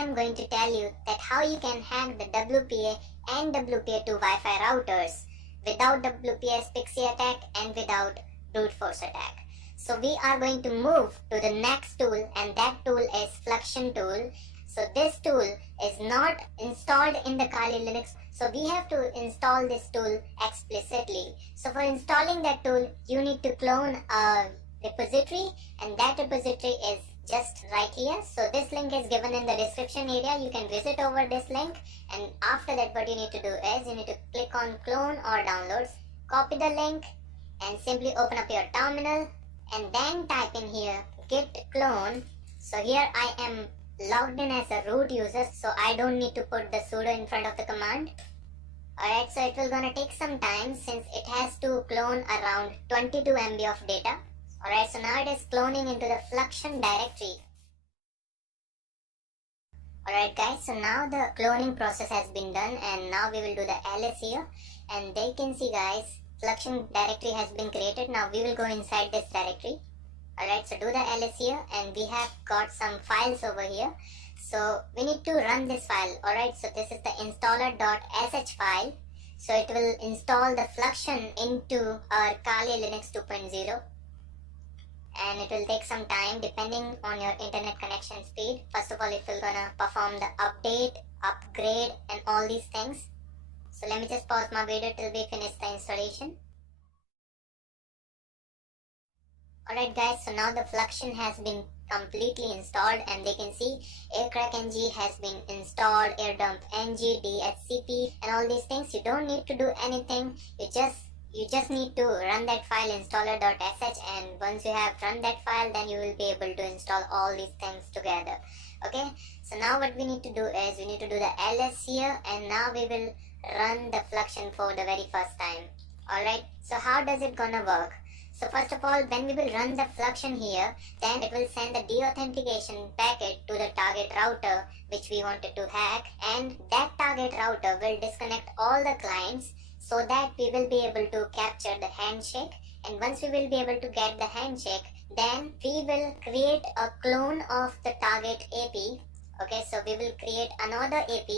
am going to tell you that how you can hack the WPA and WPA2 Wi-Fi routers without WPS Pixie attack and without brute force attack. So we are going to move to the next tool, and that tool is fluxion tool. So this tool is not installed in the Kali Linux, so we have to install this tool explicitly. So for installing that tool, you need to clone a repository, and that repository is just right here. So this link is given in the description area. You can visit over this link, and after that what you need to do is you need to click on clone or downloads, copy the link and simply open up your terminal and then type in here git clone. So here I am logged in as a root user, so I don't need to put the sudo in front of the command. Alright, so it will gonna take some time since it has to clone around 22 MB of data. Alright, so now it is cloning into the fluxion directory. Alright guys, so now the cloning process has been done, and now we will do the ls here, and there you can see guys, fluxion directory has been created. Now we will go inside this directory. Alright, so do the ls here, and we have got some files over here. So we need to run this file. Alright, so this is the installer.sh file. So it will install the fluxion into our Kali Linux 2.0. And it will take some time depending on your internet connection speed. First of all, it will gonna perform the update, upgrade and all these things. So let me just pause my video till we finish the installation. Alright guys, so now the fluxion has been completely installed, and they can see aircrackng has been installed, airdump ng, dhcp and all these things. You don't need to do anything. You just need to run that file installer.sh, and once you have run that file, then you will be able to install all these things together. Okay, so now what we need to do is we need to do the ls here, and now we will run the fluxion for the very first time. Alright, so how does it gonna work? So first of all, when we will run the fluxion here, then it will send the deauthentication packet to the target router which we wanted to hack, and that target router will disconnect all the clients so that we will be able to capture the handshake. And once we will be able to get the handshake, then we will create a clone of the target AP. Okay, so we will create another AP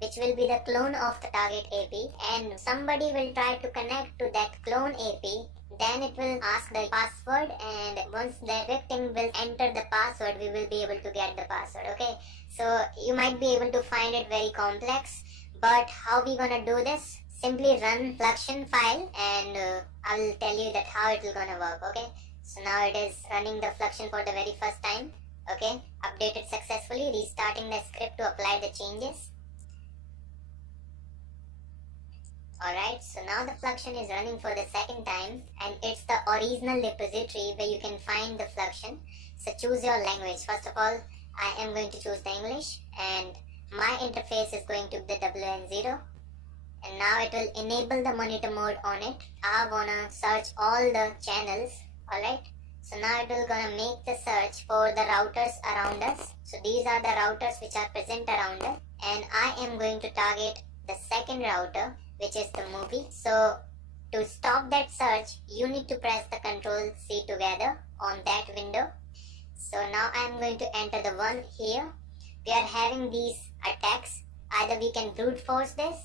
which will be the clone of the target AP, and somebody will try to connect to that clone AP. Then it will ask the password, and once the victim will enter the password, we will be able to get the password. Okay, so you might be able to find it very complex, but how we gonna do this? Simply run fluxion file, and I will tell you that how it will gonna work. Okay, so now it is running the fluxion for the very first time. Okay, updated successfully, restarting the script to apply the changes. Alright, so now the fluxion is running for the second time, and it's the original repository where you can find the fluxion. So choose your language. First of all, I am going to choose the English, and my interface is going to be the WN0. And now it will enable the monitor mode on it. I wanna search all the channels. Alright, so now it will gonna make the search for the routers around us. So these are the routers which are present around us, and I am going to target the second router, which is the movie. So to stop that search, you need to press the Ctrl C together on that window. So now I am going to enter the one here. We are having these attacks. Either we can brute force this,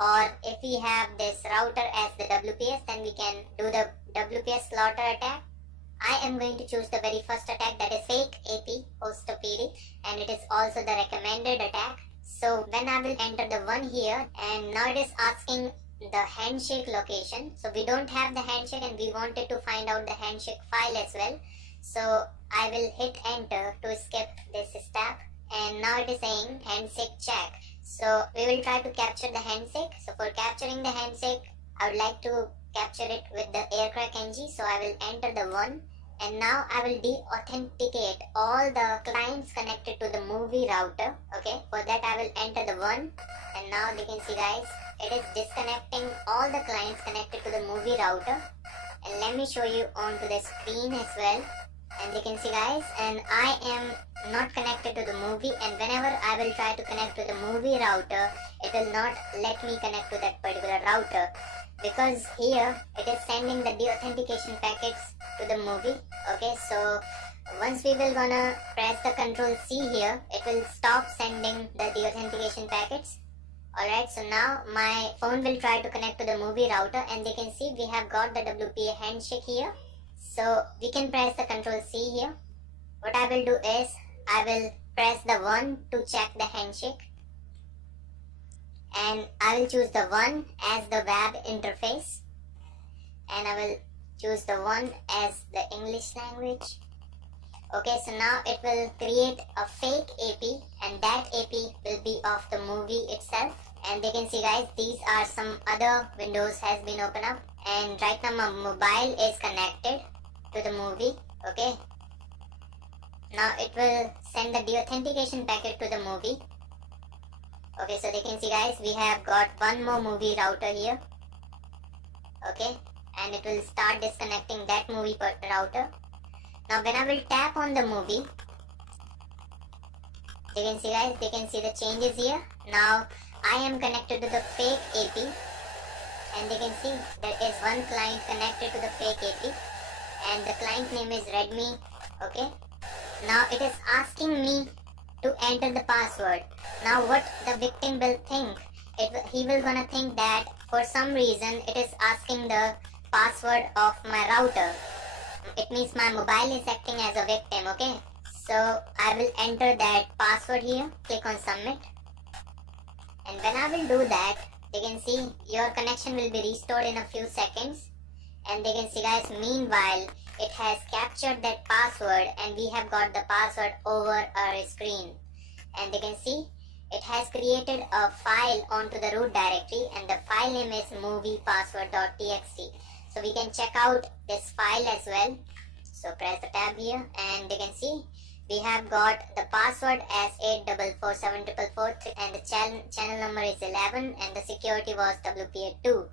or if we have this router as the WPS, then we can do the WPS slaughter attack. I am going to choose the very first attack, that is fake AP host PD, and it is also the recommended attack. So when I will enter the one here, and now it is asking the handshake location. So we don't have the handshake, and we wanted to find out the handshake file as well. So I will hit enter to skip this step, and now it is saying handshake check. So we will try to capture the handshake. So for capturing the handshake, I would like to capture it with the aircrackng. So I will enter the one, and now I will deauthenticate all the clients connected to the movie router. Okay, for that I will enter the one, and now you can see guys, it is disconnecting all the clients connected to the movie router. And let me show you onto the screen as well. And you can see guys, and I am not connected to the movie, and whenever I will try to connect to the movie router, it will not let me connect to that particular router, because here it is sending the deauthentication packets to the movie. Okay, so Once we will gonna press the Control C here, it will stop sending the deauthentication packets. Alright, so now my phone will try to connect to the movie router, and they can see we have got the WPA handshake here. So we can press the Control C here. What I will do is I will press the 1 to check the handshake, and I will choose the 1 as the web interface, and I will choose the 1 as the English language. Okay, so now it will create a fake AP, and that AP will be of the movie itself. And they can see, guys, these are some other windows has been opened up, and right now my mobile is connected to the movie. Okay, now it will send the deauthentication packet to the movie. Okay, so they can see, guys, we have got one more movie router here. Okay, and it will start disconnecting that movie router. Now when I will tap on the movie, you can see, guys, they can see the changes here. Now I am connected to the fake AP, and they can see there is one client connected to the fake AP, and the client name is Redmi. Okay, now it is asking me to enter the password. Now what the victim will think, he will gonna think that for some reason it is asking the password of my router. It means my mobile is acting as a victim. Okay, so I will enter that password here, click on submit, and when I will do that, they can see your connection will be restored in a few seconds. And they can see, guys, meanwhile it has captured that password, and we have got the password over our screen. And they can see it has created a file onto the root directory, and the file name is moviepassword.txt. So we can check out this file as well. So press the tab here, and they can see we have got the password as 8447444, and the channel number is 11, and the security was WPA2.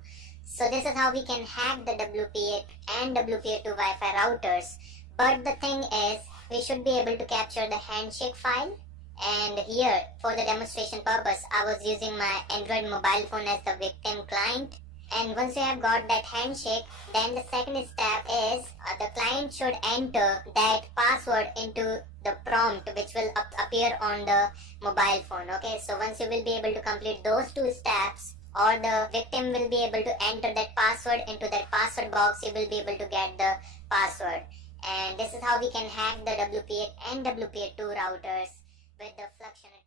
So this is how we can hack the WPA and WPA2 Wi-Fi routers. But the thing is, we should be able to capture the handshake file. And here, for the demonstration purpose, I was using my Android mobile phone as the victim client. And once you have got that handshake, then the second step is the client should enter that password into the prompt which will appear on the mobile phone. Okay, so once you will be able to complete those two steps, or the victim will be able to enter that password into that password box, you will be able to get the password. And this is how we can hack the WPA and WPA2 routers with the fluxion.